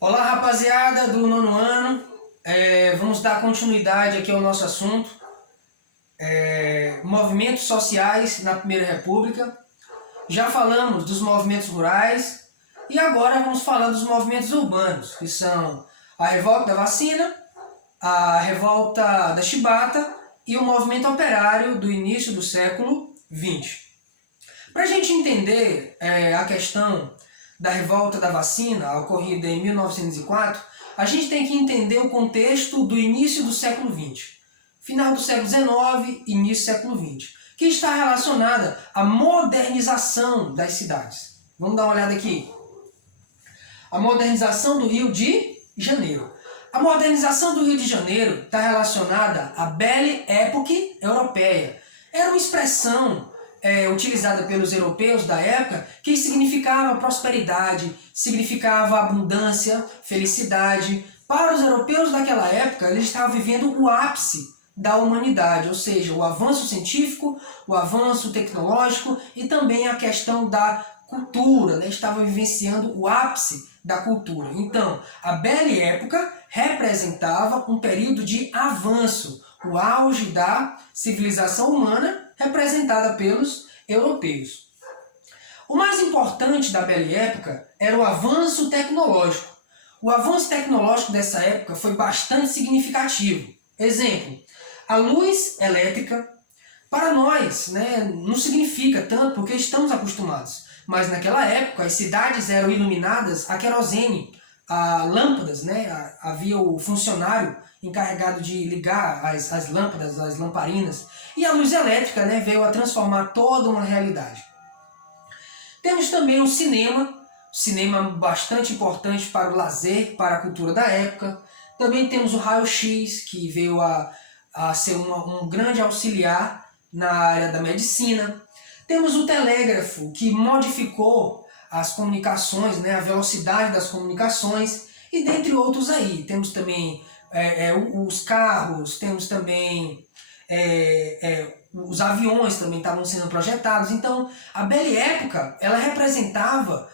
Olá, rapaziada do nono ano. Vamos dar continuidade aqui ao nosso assunto. Movimentos sociais na Primeira República. Já falamos dos movimentos rurais e agora vamos falar dos movimentos urbanos, que são a Revolta da Vacina, a Revolta da Chibata e o movimento operário do início do século XX. Para a gente entender a questão da Revolta da Vacina, ocorrida em 1904, a gente tem que entender o contexto do início do século XX, final do século XIX, início do século XX, que está relacionada à modernização das cidades. Vamos dar uma olhada aqui. A modernização do Rio de Janeiro. A modernização do Rio de Janeiro está relacionada à Belle Époque europeia. Era uma expressão utilizada pelos europeus da época, que significava prosperidade, significava abundância, felicidade. Para os europeus daquela época, eles estavam vivendo o ápice da humanidade, ou seja, o avanço científico, o avanço tecnológico e também a questão da cultura, né? Estavam vivenciando o ápice da cultura. Então, a Belle Época representava um período de avanço, o auge da civilização humana representada pelos europeus. O mais importante da Belle Época era o avanço tecnológico. O avanço tecnológico dessa época foi bastante significativo. Exemplo, a luz elétrica, para nós, né, não significa tanto porque estamos acostumados. Mas naquela época as cidades eram iluminadas a querosene, a lâmpadas, né? Havia o funcionário encarregado de ligar as lâmpadas, as lamparinas. E a luz elétrica, né, veio a transformar toda uma realidade. Temos também o cinema bastante importante para o lazer, para a cultura da época. Também temos o raio-x, que veio a ser um grande auxiliar na área da medicina. Temos o telégrafo, que modificou as comunicações, né, a velocidade das comunicações, e dentre outros aí. Temos também os carros, temos também os aviões também estavam sendo projetados. Então, a Belle Época, ela representava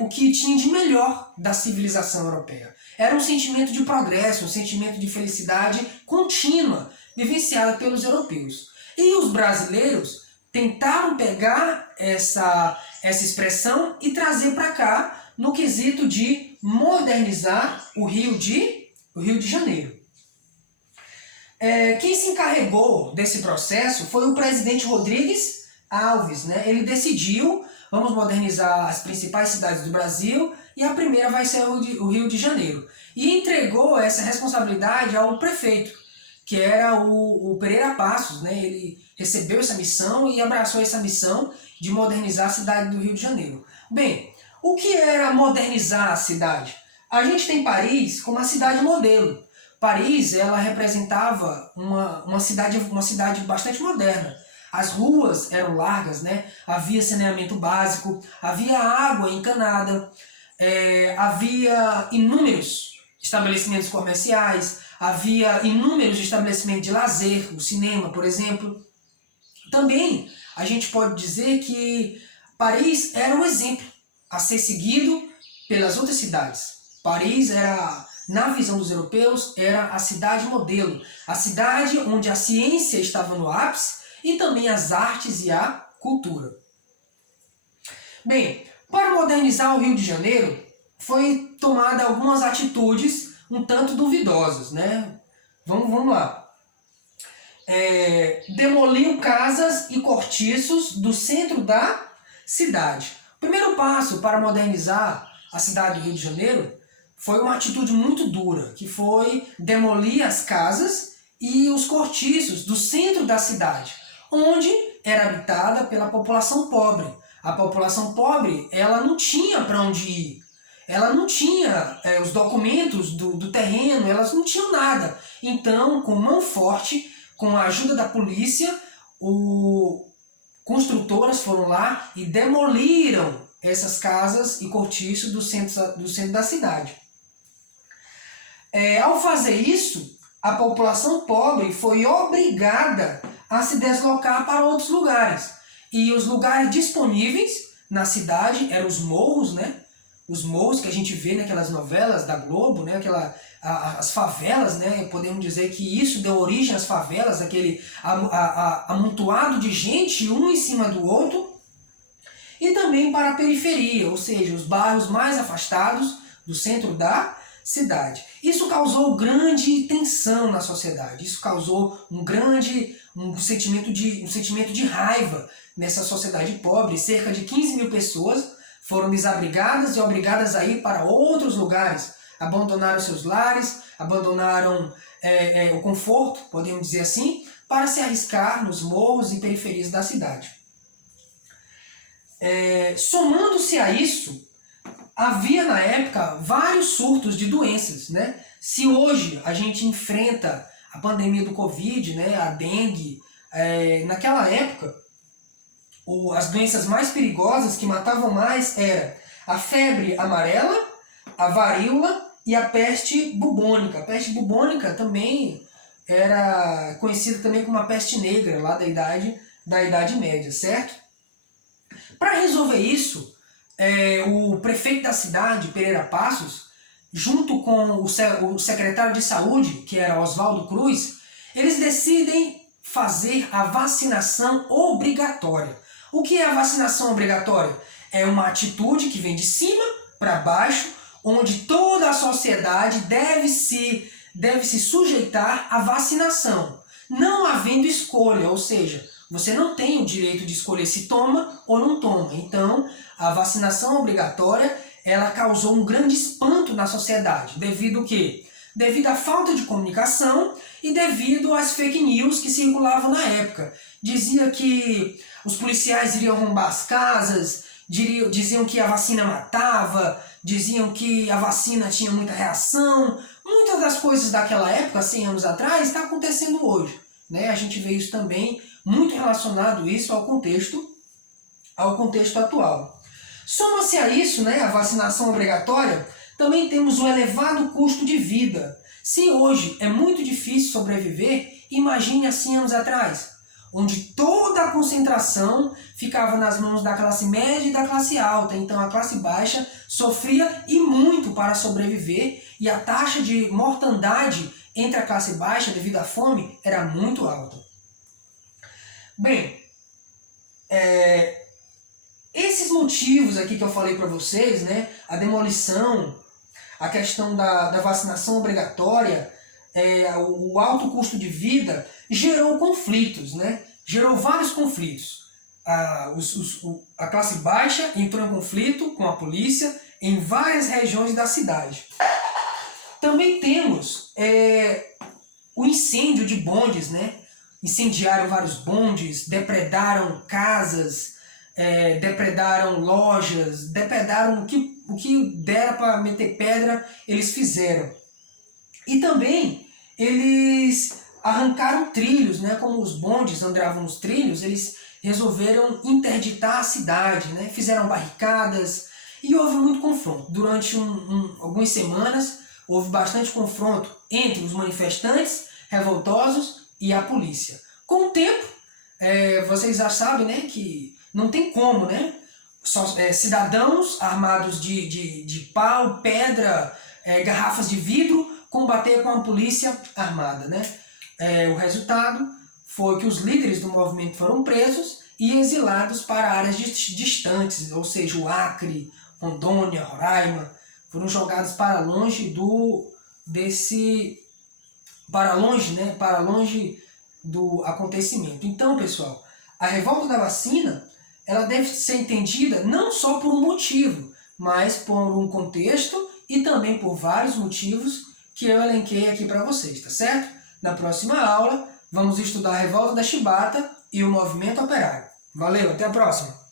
o que tinha de melhor da civilização europeia. Era um sentimento de progresso, um sentimento de felicidade contínua, vivenciada pelos europeus. E os brasileiros tentaram pegar essa expressão e trazer para cá no quesito de modernizar o Rio de Janeiro. Quem se encarregou desse processo foi o presidente Rodrigues Alves, né? Ele decidiu, vamos modernizar as principais cidades do Brasil e a primeira vai ser o Rio de Janeiro. E entregou essa responsabilidade ao prefeito, que era o Pereira Passos, né? Ele recebeu essa missão e abraçou essa missão de modernizar a cidade do Rio de Janeiro. Bem, o que era modernizar a cidade? A gente tem Paris como a cidade modelo. Paris, ela representava uma cidade bastante moderna. As ruas eram largas, né? Havia saneamento básico, havia água encanada, havia inúmeros estabelecimentos comerciais, havia inúmeros estabelecimentos de lazer, o cinema, por exemplo. Também a gente pode dizer que Paris era um exemplo a ser seguido pelas outras cidades. Paris era, na visão dos europeus, era a cidade modelo, a cidade onde a ciência estava no ápice e também as artes e a cultura. Bem, para modernizar o Rio de Janeiro, foi tomada algumas atitudes um tanto duvidosas, né? Vamos lá. Demoliu casas e cortiços do centro da cidade. O primeiro passo para modernizar a cidade do Rio de Janeiro foi uma atitude muito dura, que foi demolir as casas e os cortiços do centro da cidade, onde era habitada pela população pobre. A população pobre, ela não tinha para onde ir. Ela não tinha os documentos do terreno, elas não tinham nada. Então, com mão forte, com a ajuda da polícia, construtoras foram lá e demoliram essas casas e cortiços do centro da cidade. Ao fazer isso, a população pobre foi obrigada a se deslocar para outros lugares. E os lugares disponíveis na cidade eram os morros, né? os morros que a gente vê naquelas novelas da Globo, né? As favelas, né? Podemos dizer que isso deu origem às favelas, aquele amontoado de gente um em cima do outro, e também para a periferia, ou seja, os bairros mais afastados do centro da cidade. Isso causou grande tensão na sociedade, isso causou um sentimento de raiva nessa sociedade pobre. Cerca de 15 mil pessoas foram desabrigadas e obrigadas a ir para outros lugares, abandonaram seus lares, abandonaram o conforto, podemos dizer assim, para se arriscar nos morros e periferias da cidade. Somando-se a isso, havia na época vários surtos de doenças, né? Se hoje a gente enfrenta a pandemia do Covid, né, a dengue, naquela época as doenças mais perigosas que matavam mais eram a febre amarela, a varíola e a peste bubônica. A peste bubônica também era conhecida também como a peste negra, lá da Idade Média, certo? Para resolver isso, o prefeito da cidade, Pereira Passos, junto com o secretário de saúde, que era Oswaldo Cruz, eles decidem fazer a vacinação obrigatória. O que é a vacinação obrigatória? É uma atitude que vem de cima para baixo, onde toda a sociedade deve se sujeitar à vacinação, não havendo escolha, ou seja, você não tem o direito de escolher se toma ou não toma. Então, a vacinação obrigatória, ela causou um grande espanto na sociedade. Devido ao quê? Devido à falta de comunicação e devido às fake news que circulavam na época. Dizia que os policiais iriam arrombar as casas, diziam que a vacina matava, diziam que a vacina tinha muita reação. Muitas das coisas daquela época, 100 anos atrás, está acontecendo hoje, né? A gente vê isso também muito relacionado isso ao contexto atual. Soma-se a isso, né, a vacinação obrigatória, também temos um elevado custo de vida. Se hoje é muito difícil sobreviver, imagine há 100 anos atrás, onde toda a concentração ficava nas mãos da classe média e da classe alta. Então a classe baixa sofria e muito para sobreviver, e a taxa de mortandade entre a classe baixa devido à fome era muito alta. Bem, esses motivos aqui que eu falei para vocês, né, a demolição, a questão da vacinação obrigatória, o alto custo de vida, gerou conflitos, né? Gerou vários conflitos. A classe baixa entrou em conflito com a polícia em várias regiões da cidade. Também temos o incêndio de bondes, né? Incendiaram vários bondes, depredaram casas, depredaram lojas, depredaram o que dera para meter pedra, eles fizeram. E também eles arrancaram trilhos, né? Como os bondes andavam nos trilhos, eles resolveram interditar a cidade, né? Fizeram barricadas e houve muito confronto. Durante algumas semanas houve bastante confronto entre os manifestantes revoltosos e a polícia. Com o tempo, vocês já sabem, né, que não tem como, né? Cidadãos armados de pau, pedra, garrafas de vidro, combater com a polícia armada, né? O resultado foi que os líderes do movimento foram presos e exilados para áreas distantes, ou seja, o Acre, Rondônia, Roraima, foram jogados para longe para longe do acontecimento. Então, pessoal, a revolta da vacina, ela deve ser entendida não só por um motivo, mas por um contexto e também por vários motivos que eu elenquei aqui para vocês, tá certo? Na próxima aula, vamos estudar a revolta da Chibata e o movimento operário. Valeu, até a próxima!